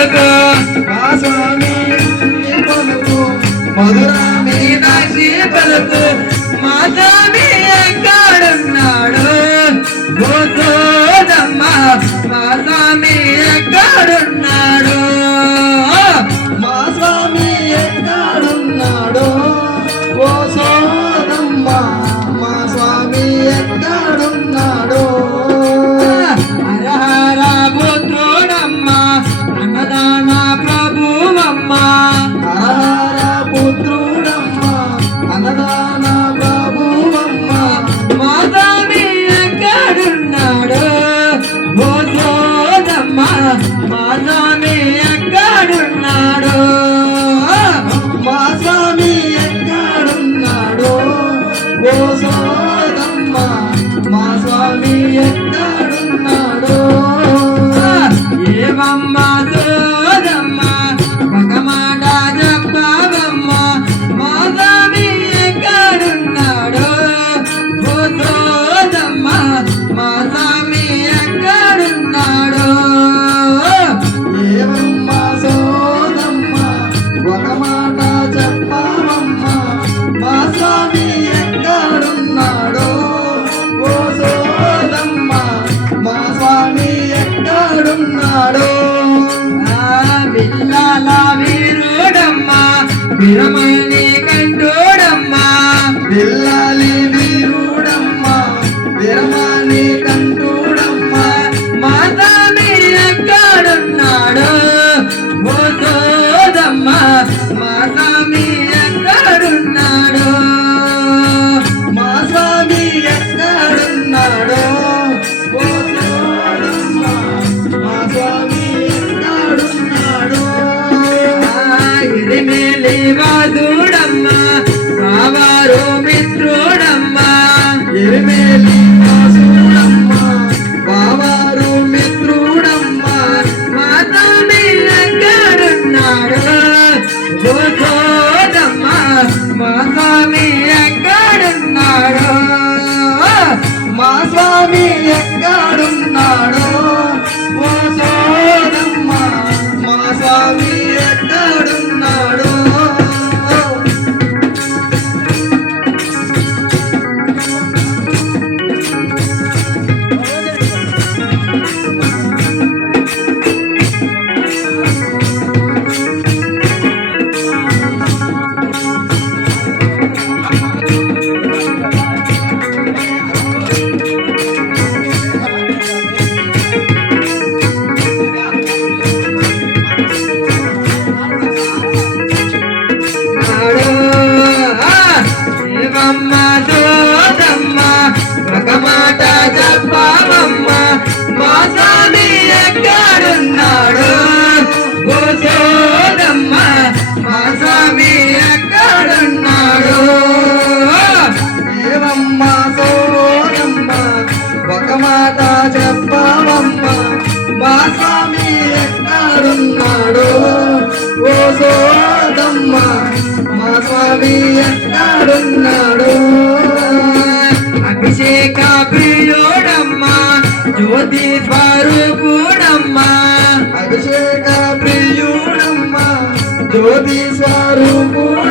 भारत स्वामी मधुरा मी नाशी बलतो माझा मी एका బాబు అమ్మ మాతాని ఎక్కడున్నాడు? ఓ సోదమ్మ మాతాని ఎక్కడున్నాడు? మా స్వామి ఎక్కడున్నాడు? ఓ మా స్వామి వీరమణి కంటోడమ్మా. పిల్లాలి వీరుడమ్మా. వీరమాని కంటూడమ్మా. మా స్వామి ఎక్కడున్నాడు ఓ సోదమ్మా మా ఎక్కడున్నాడు మా స్వామి ఎక్కడున్నాడో దేవాదుడమ్మ మావారో దేవమ్మ సోదమ్మ ఒక మాట చెప్పవమ్మ మా స్వామి ఎక్కడున్నాడు ఓ సోదమ్మ మా స్వామి ఎక్కడున్నాడు అభిషేక ప్రియుడమ్మ జ్యోతి స్వరూపుడమ్మ. అభిషేక ప్రియుడమ్మ జ్యోతి స్వరూపుడు